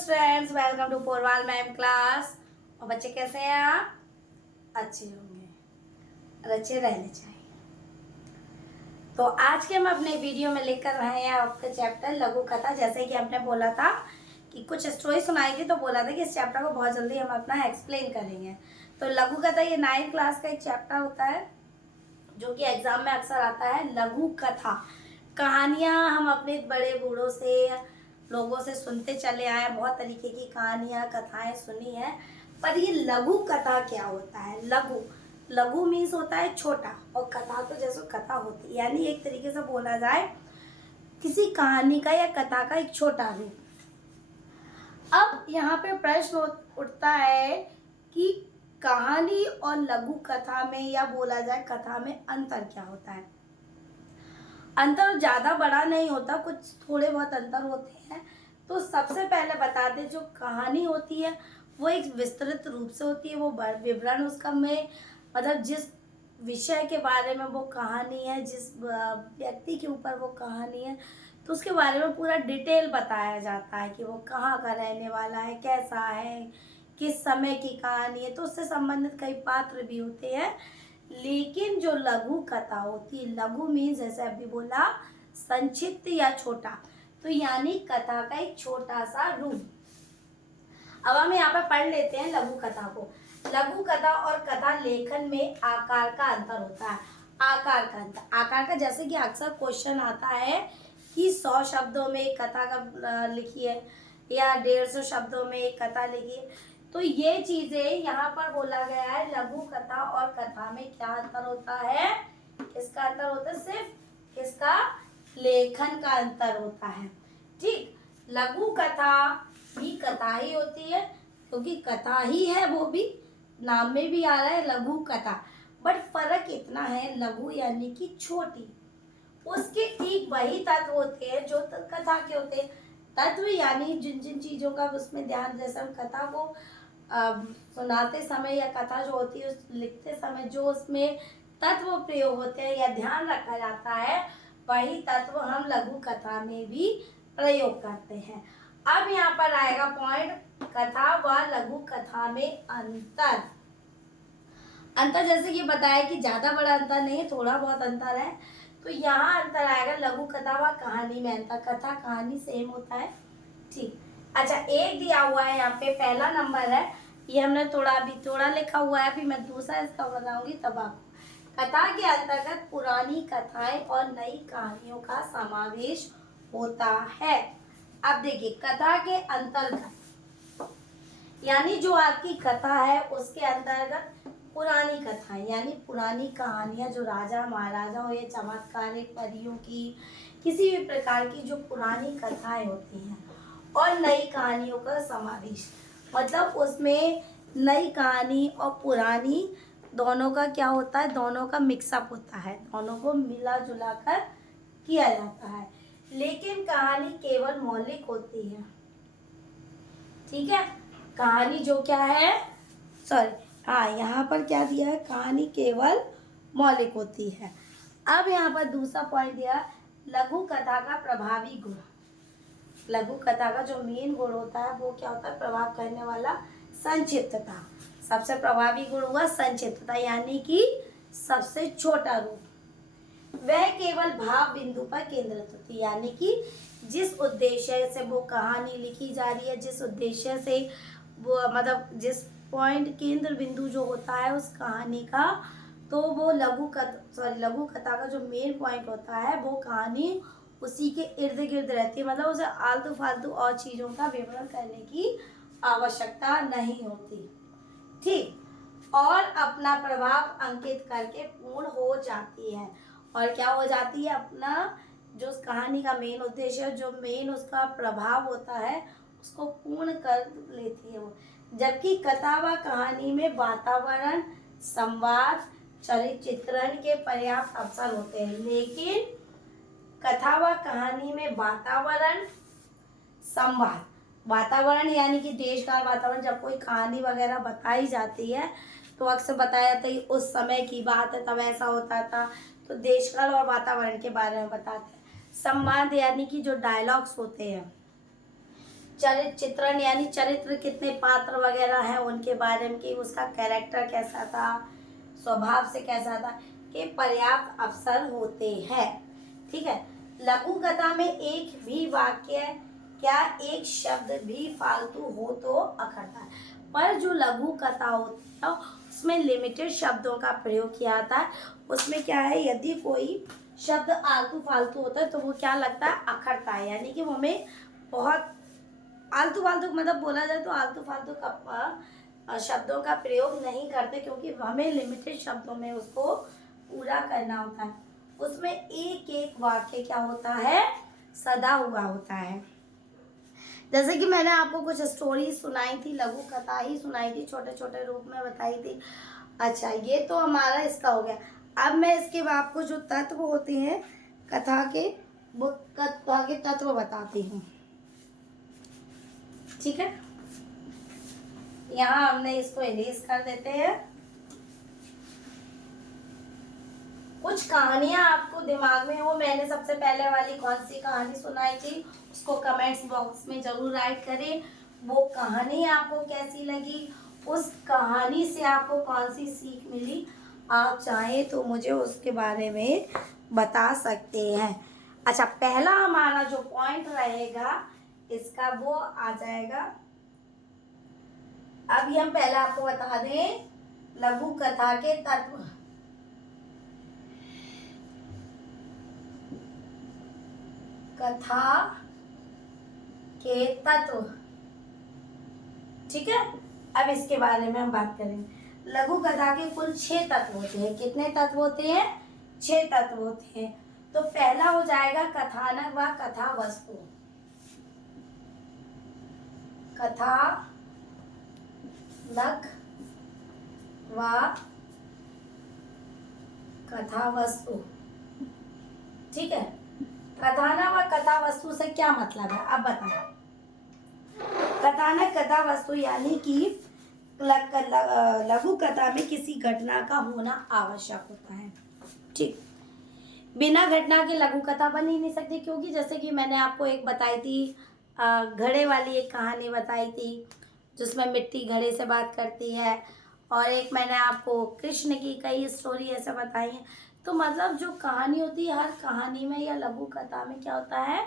Students, welcome to Porwal ma'am class. और बच्चे कैसे हैं आप? अच्छे होंगे और अच्छे रहने चाहिए। तो आज के हम अपने वीडियो में लेकर आए हैं आपका चैप्टर लघु कथा। जैसे कि हमने बोला था कि कुछ स्टोरी सुनाई थी, तो बोला था कि इस चैप्टर को बहुत जल्दी हम अपना एक्सप्लेन करेंगे। तो लघु कथा ये 9th क्लास का एक चैप्टर होता है जो कि एग्जाम में अक्सर आता है। लघु कथा कहानियाँ हम अपने बड़े बूढ़ों से, लोगों से सुनते चले आए, बहुत तरीके की कहानियाँ कथाएं सुनी है। पर ये लघु कथा क्या होता है? लघु लघु मीन्स होता है छोटा, और कथा तो जैसे कथा होती है, यानी एक तरीके से बोला जाए किसी कहानी का या कथा का एक छोटा रूप। अब यहाँ पे प्रश्न उठता है कि कहानी और लघु कथा में, या बोला जाए कथा में, अंतर क्या होता है? अंतर ज़्यादा बड़ा नहीं होता, कुछ थोड़े बहुत अंतर होते हैं। तो सबसे पहले बता दें, जो कहानी होती है वो एक विस्तृत रूप से होती है, वो विवरण उसका में, मतलब जिस विषय के बारे में वो कहानी है, जिस व्यक्ति के ऊपर वो कहानी है, तो उसके बारे में पूरा डिटेल बताया जाता है कि वो कहाँ का रहने वाला है, कैसा है, किस समय की कहानी है। तो उससे संबंधित कई पात्र भी होते हैं। लेकिन जो लघु कथा होती है, लघु मीन्स जैसे अभी बोला संक्षिप्त या छोटा, तो यानी कथा का एक छोटा सा रूप। अब हम यहाँ पे पढ़ लेते हैं लघु कथा को। लघु कथा और कथा लेखन में आकार का अंतर होता है। आकार का अंतर, आकार का, जैसे कि अक्सर क्वेश्चन आता है कि 100 शब्दों में एक कथा का लिखिए या 150 शब्दों में एक कथा लिखिए। तो ये चीजें यहाँ पर बोला गया है। लघु कथा और कथा में क्या अंतर होता है? किसका अंतर होता है? सिर्फ किसका? लेखन का अंतर होता है। ठीक, लघु कथा भी कथा ही होती है, क्योंकि कथा ही है, वो भी नाम में भी आ रहा है लघु कथा। बट फर्क इतना है, लघु यानी कि छोटी, उसके ठीक वही तत्व होते हैं जो कथा के होते हैं। तत्व यानी जिन जिन चीजों का उसमें ध्यान, जैसे हम कथा को सुनाते समय या कथा जो होती है उस लिखते समय जो उसमें तत्व प्रयोग होते हैं या ध्यान रखा जाता है, वही तत्व हम लघु कथा में भी प्रयोग करते हैं। अब यहाँ पर आएगा पॉइंट, कथा व लघु कथा में अंतर। अंतर जैसे कि बताया कि ज्यादा बड़ा अंतर नहीं है, थोड़ा बहुत अंतर है। तो यहाँ अंतर आएगा लघु कथा व कहानी में अंतर। कथा कहानी सेम होता है, ठीक। अच्छा, एक दिया हुआ है यहाँ पे, पहला नंबर है, ये हमने थोड़ा लिखा हुआ है, अभी मैं दूसरा इसका बताऊंगी तब आपको। कथा के अंतर्गत पुरानी कथाएं और नई कहानियों का समावेश होता है। अब देखिए, कथा के अंतर्गत यानी जो आपकी कथा है उसके अंतर्गत पुरानी कथाएं यानी पुरानी कहानियां, जो राजा महाराजा हो या चमत्कारिक परियों की, किसी भी प्रकार की जो पुरानी कथाएं होती हैं, और नई कहानियों का समावेश, मतलब उसमें नई कहानी और पुरानी दोनों का क्या होता है? दोनों का मिक्सअप होता है, दोनों को मिला जुला कर किया जाता है। लेकिन कहानी केवल मौलिक होती है, ठीक है। कहानी जो क्या है, सॉरी, हाँ, यहाँ पर क्या दिया है? कहानी केवल मौलिक होती है। अब यहाँ पर दूसरा पॉइंट दिया, लघु कथा का प्रभावी गुण। लघु कथा का जो मेन गुण होता है वो क्या होता है? प्रभाव करने वाला संक्षिप्तता। सबसे प्रभावी गुण हुआ संक्षिप्तता, यानी कि सबसे छोटा रूप। वह केवल भाव बिंदु पर केंद्रित होती है, यानी कि जिस उद्देश्य से वो कहानी लिखी जा रही है, जिस उद्देश्य से वो, मतलब जिस पॉइंट, केंद्र बिंदु जो होता है उस कहानी का, तो वो लघु कथा का जो मेन पॉइंट होता है वो कहानी उसी के इर्द गिर्द रहती है। मतलब उसे आलतू फालतू और चीज़ों का विवरण करने की आवश्यकता नहीं होती, ठीक। और अपना प्रभाव अंकित करके पूर्ण हो जाती है। और क्या हो जाती है? अपना जो उस कहानी का मेन उद्देश्य, जो मेन उसका प्रभाव होता है, उसको पूर्ण कर लेती है वो। जबकि कथा व कहानी में वातावरण, संवाद, चरित्र चित्रण के पर्याप्त अवसर होते हैं। लेकिन कथा व कहानी में वातावरण, संवाद, वातावरण यानी कि देश का वातावरण, जब कोई कहानी वगैरह बताई जाती है तो अक्सर बताया जाता है उस समय की बात है, तब ऐसा होता था, तो देश काल और वातावरण के बारे में बताते हैं। संवाद यानी कि जो डायलॉग्स होते हैं, चरित्र चित्रण यानी चरित्र कितने पात्र वगैरह हैं उनके बारे में, कि उसका कैरेक्टर कैसा था, स्वभाव से कैसा था, के पर्याप्त अवसर होते हैं। ठीक है। लघु कथा में एक भी वाक्य क्या एक शब्द भी फालतू हो तो अखरता है, पर जो लघु कथा होती है उसमें लिमिटेड शब्दों का प्रयोग किया जाता है। उसमें क्या है, यदि कोई शब्द आलतू फालतू होता है तो वो क्या लगता है, अखरता है, यानी कि वो हमें बहुत आलतू फालतू, मतलब बोला जाए तो आलतू फालतू का शब्दों का प्रयोग नहीं करते, क्योंकि हमें लिमिटेड शब्दों में उसको पूरा करना होता है। उसमें एक एक वाक्य क्या होता है, सदा हुआ होता है। जैसे कि मैंने आपको कुछ स्टोरी सुनाई थी, लघु कथा ही सुनाई थी, छोटे छोटे रूप में बताई थी। अच्छा, ये तो हमारा इसका हो गया। अब मैं इसके बाद को जो तत्व होते हैं कथा के, वो कथा के तत्व बताती हूँ। ठीक है, यहाँ हमने इसको इरेज कर देते हैं। कुछ कहानियां आपको दिमाग में हो, मैंने सबसे पहले वाली कौन सी कहानी सुनाई थी उसको कमेंट्स बॉक्स में जरूर राइट करें। वो कहानी आपको कैसी लगी, उस कहानी से आपको कौन सी सीख मिली, आप चाहें तो मुझे उसके बारे में बता सकते हैं। अच्छा, पहला हमारा जो पॉइंट रहेगा इसका वो आ जाएगा, अभी हम पहले आपको बता दें लघु कथा के तत्व। कथा के तत्व, ठीक है। अब इसके बारे में हम बात करेंगे। लघु कथा के कुल 6 तत्व होते हैं। कितने तत्व होते हैं, 6 तत्व होते हैं। तो पहला हो जाएगा कथानक व कथा वस्तु। कथानक व कथा वस्तु, ठीक है। कथानक व कथा वस्तु से क्या मतलब है, अब बताओ। कथानक कथा वस्तु यानी कि लघु कथा में किसी घटना का होना आवश्यक होता है। ठीक, बिना घटना के लघु कथा बन ही नहीं सकती, क्योंकि जैसे कि मैंने आपको एक बताई थी, घड़े वाली एक कहानी बताई थी जिसमें मिट्टी घड़े से बात करती है, और एक मैंने आपको कृष्ण की कई स्टोरी ऐसे बताई हैं। तो मतलब जो कहानी होती है, हर कहानी में या लघु कथा में क्या होता है,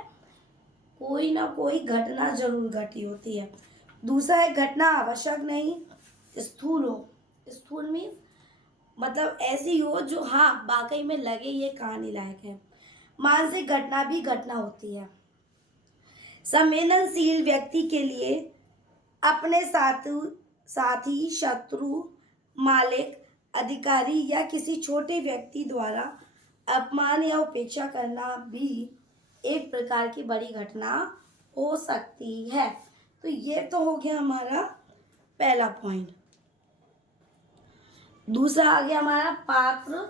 कोई ना कोई घटना जरूर घटी होती है। दूसरा है घटना आवश्यक नहीं, स्थूल हो। स्थूल मीन्स मतलब ऐसी हो जो हाँ वाकई में लगे ये कहानी लायक है। मानसिक घटना भी घटना होती है। संवेदनशील व्यक्ति के लिए अपने साथी, शत्रु, मालिक, अधिकारी या किसी छोटे व्यक्ति द्वारा अपमान या उपेक्षा करना भी एक प्रकार की बड़ी घटना हो सकती है। तो ये तो हो गया हमारा पहला पॉइंट। दूसरा आ गया हमारा पात्र।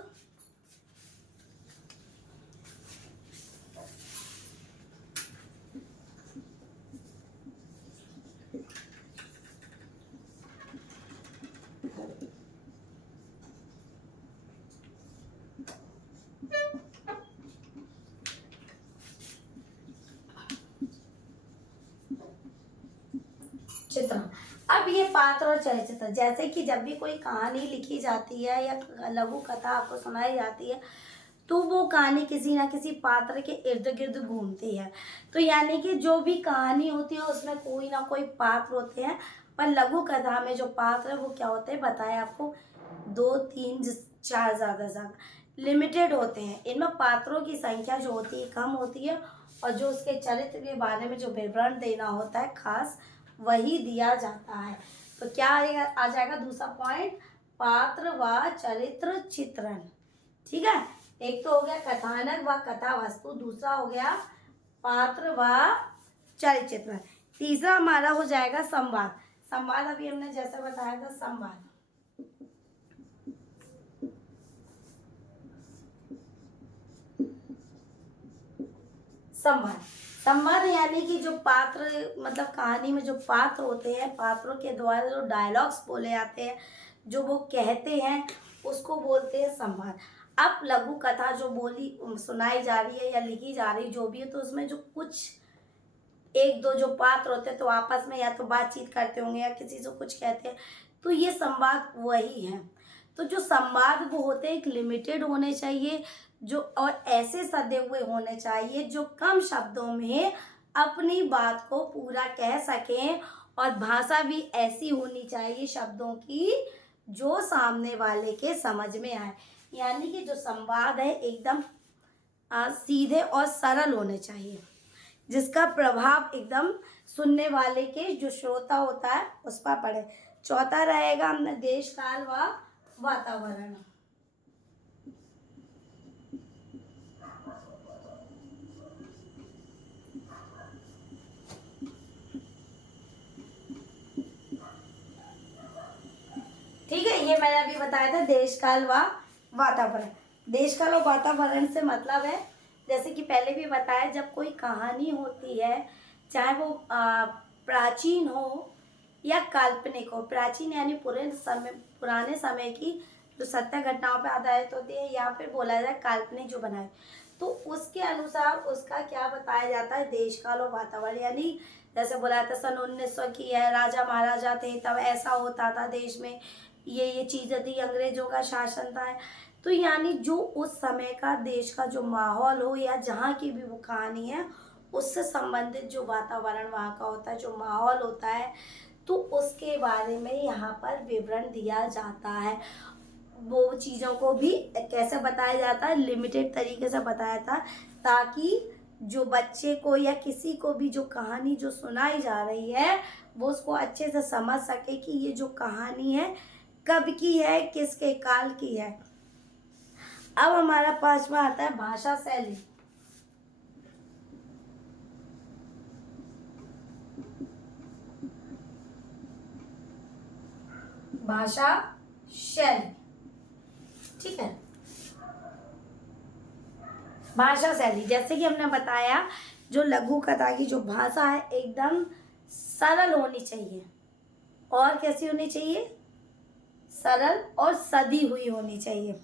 चित्रण। अब ये पात्र और चरित्र, जैसे कि जब भी कोई कहानी लिखी जाती है या लघु कथा आपको सुनाई जाती है तो वो कहानी किसी ना किसी पात्र के इर्द गिर्द घूमती है। तो यानी कि जो भी कहानी होती है उसमें कोई ना कोई पात्र होते हैं, पर लघु कथा में जो पात्र है वो क्या होते हैं बताया आपको, 2, 3, 4 ज़्यादा लिमिटेड होते हैं। इनमें पात्रों की संख्या जो होती है कम होती है, और जो उसके चरित्र के बारे में जो विवरण देना होता है खास, वही दिया जाता है। तो क्या आ जाएगा दूसरा पॉइंट, पात्र व चरित्र चित्रण। ठीक है, एक तो हो गया कथानक व कथा वस्तु, दूसरा हो गया पात्र व चरित्र चित्रण, तीसरा हमारा हो जाएगा संवाद। संवाद अभी हमने जैसे बताया था, संवाद। संवाद, संवाद यानी कि जो पात्र, मतलब कहानी में जो पात्र होते हैं, पात्रों के द्वारा जो डायलॉग्स बोले जाते हैं, जो वो कहते हैं, उसको बोलते हैं संवाद। अब लघु कथा जो बोली सुनाई जा रही है या लिखी जा रही जो भी है, तो उसमें जो कुछ एक दो जो पात्र होते हैं तो आपस में या तो बातचीत करते होंगे या किसी से कुछ कहते हैं, तो ये संवाद वही है। तो जो संवाद वो होते हैं एक लिमिटेड होने चाहिए, जो और ऐसे सदे हुए होने चाहिए जो कम शब्दों में अपनी बात को पूरा कह सकें, और भाषा भी ऐसी होनी चाहिए शब्दों की जो सामने वाले के समझ में आए। यानी कि जो संवाद है एकदम सीधे और सरल होने चाहिए, जिसका प्रभाव एकदम सुनने वाले के जो श्रोता होता है उस पर पड़े। चौथा रहेगा हमने देश काल व वातावरण। ठीक है, ये मैंने अभी बताया था देश काल व वातावरण। देश काल और वातावरण से मतलब है, जैसे कि पहले भी बताया, जब कोई कहानी होती है चाहे वो प्राचीन हो या काल्पनिक हो। प्राचीन यानी पुराने समय की जो सत्य घटनाओं पर आधारित होती है, या फिर बोला जाए काल्पनिक जो बनाए, तो उसके अनुसार उसका क्या बताया जाता है, देश काल और वातावरण। यानी जैसे बोला था सन 1900 की है, राजा महाराजा थे तब ऐसा होता था, देश में ये चीज़ें थी, अंग्रेजों का शासन था। तो यानी जो उस समय का देश का जो माहौल हो या जहाँ की भी वो कहानी है, उससे संबंधित जो वातावरण वहाँ का होता है, जो माहौल होता है, तो उसके बारे में यहाँ पर विवरण दिया जाता है। वो चीज़ों को भी कैसे बताया जाता है, लिमिटेड तरीके से बताया था, ताकि जो बच्चे को या किसी को भी जो कहानी जो सुनाई जा रही है वो उसको अच्छे से समझ सके कि ये जो कहानी है कब की है, किसके काल की है। अब हमारा पांचवा आता है भाषा शैली। भाषा शैली, ठीक है। भाषा शैली जैसे कि हमने बताया, जो लघु कथा की जो भाषा है एकदम सरल होनी चाहिए। और कैसी होनी चाहिए, सरल और सदी हुई होनी चाहिए।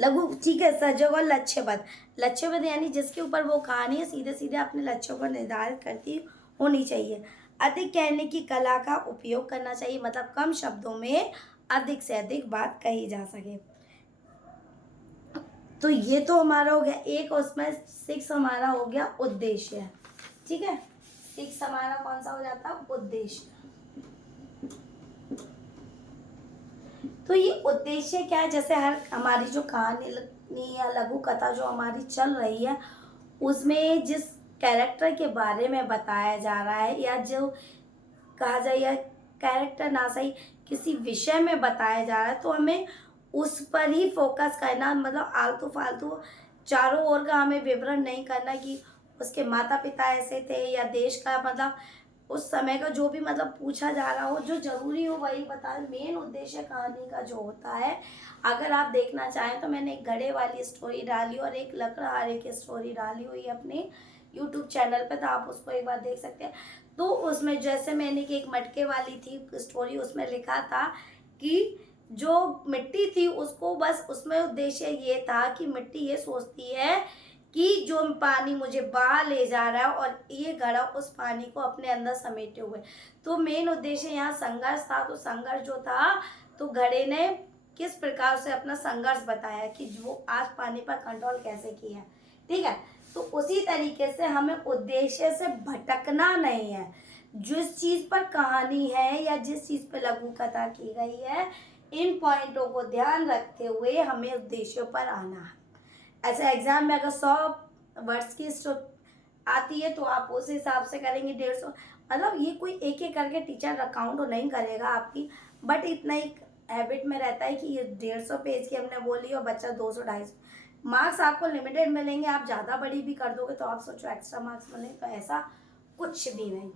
लघु, ठीक है। सजग और लक्ष्यबद्ध। लक्ष्यबद्ध यानी जिसके ऊपर वो कहानी है सीधे सीधे अपने लक्ष्यों को निर्धारित करती होनी चाहिए। अधिक कहने की कला का उपयोग करना चाहिए, मतलब कम शब्दों में अधिक से अधिक बात कही जा सके। तो ये तो हमारा हो गया एक, उसमें 6 हमारा हो गया उद्देश्य, ठीक है। 6 हमारा कौन सा हो जाता, उद्देश्य। तो ये उद्देश्य क्या है, जैसे हर हमारी जो कहानी या लघु कथा जो हमारी चल रही है उसमें जिस कैरेक्टर के बारे में बताया जा रहा है, या जो कहा जाए या कैरेक्टर ना सही किसी विषय में बताया जा रहा है, तो हमें उस पर ही फोकस करना, मतलब आलतू फालतू चारों ओर का हमें विवरण नहीं करना कि उसके माता पिता ऐसे थे या देश का, मतलब उस समय का जो भी मतलब पूछा जा रहा हो, जो जरूरी हो वही बता। मेन उद्देश्य कहानी का जो होता है, अगर आप देखना चाहें तो मैंने एक घड़े वाली स्टोरी डाली और एक लकड़हारे की स्टोरी डाली हुई है अपने यूट्यूब चैनल पे, तो आप उसको एक बार देख सकते हैं। तो उसमें जैसे मैंने कि एक मटके वाली थी स्टोरी, उसमें लिखा था कि जो मिट्टी थी उसको बस उसमें उद्देश्य ये था कि मिट्टी ये सोचती है कि जो पानी मुझे बाहर ले जा रहा है और ये घड़ा उस पानी को अपने अंदर समेटे हुए। तो मेन उद्देश्य यहाँ संघर्ष था। तो संघर्ष जो था, तो घड़े ने किस प्रकार से अपना संघर्ष बताया कि वो आज पानी पर कंट्रोल कैसे किया, ठीक है। तो उसी तरीके से हमें उद्देश्य से भटकना नहीं है। जिस चीज़ पर कहानी है या जिस चीज़ पर लघु कथा की गई है, इन पॉइंटों को ध्यान रखते हुए हमें उद्देश्यों पर आना है। ऐसे एग्जाम में अगर 100 वर्ड्स की आती है तो आप उस हिसाब से करेंगे 150, मतलब ये कोई एक एक करके टीचर अकाउंट नहीं करेगा आपकी, बट इतना ही हैबिट में रहता है कि ये 150 पेज की हमने बोली और बच्चा 200-250 मार्क्स आपको लिमिटेड मिलेंगे। आप ज़्यादा बड़ी भी कर दोगे तो आप सोचो एक्स्ट्रा मार्क्स मिलेंगे, तो ऐसा कुछ भी नहीं।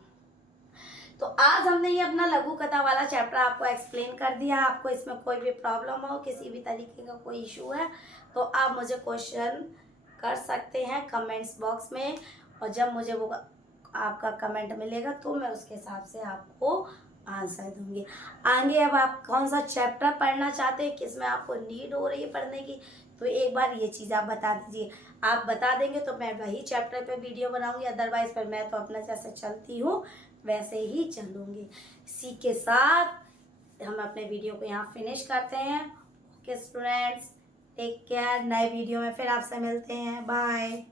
तो आज हमने ये अपना लघु कथा वाला चैप्टर आपको एक्सप्लेन कर दिया। आपको इसमें कोई भी प्रॉब्लम हो, किसी भी तरीके का कोई इशू है, तो आप मुझे क्वेश्चन कर सकते हैं कमेंट्स बॉक्स में, और जब मुझे वो आपका कमेंट मिलेगा तो मैं उसके हिसाब से आपको आंसर दूंगी। आगे अब आप कौन सा चैप्टर पढ़ना चाहते हैं, किसमें आपको नीड हो रही है पढ़ने की, तो एक बार ये चीज़ आप बता दीजिए। आप बता देंगे तो मैं वही चैप्टर पे वीडियो बनाऊंगी, अदरवाइज पर मैं तो अपना जैसे चलती हूँ वैसे ही चलूँगी। इसी के साथ हम अपने वीडियो को यहाँ फिनिश करते हैं। Okay students, take care. नए वीडियो में फिर आपसे मिलते हैं। बाय।